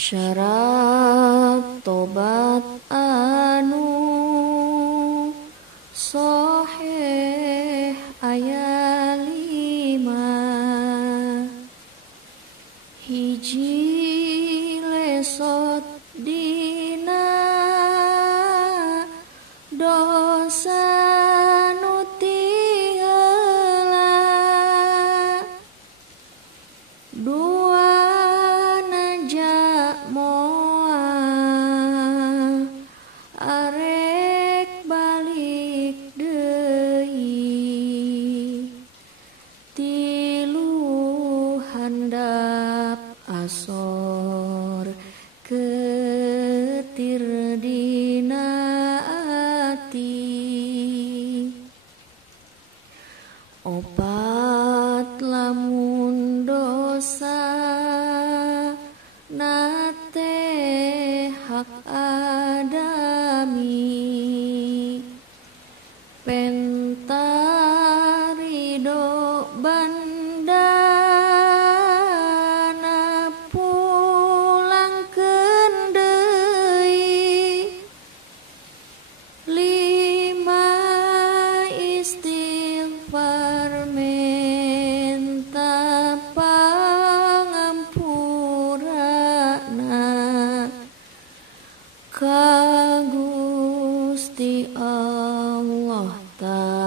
Syarat tobat anu sahih aya 5. Hiji lesot dina dosa nu ti heula. Dua naja moal arek balik deui. Tilu handap asor ketir dina ati. Opat lamun dosa nate hak adami. Pentarido bandana pulangkeun deui. 5 istighfar minta pangampurana ka Gusti Allah Ta'ala.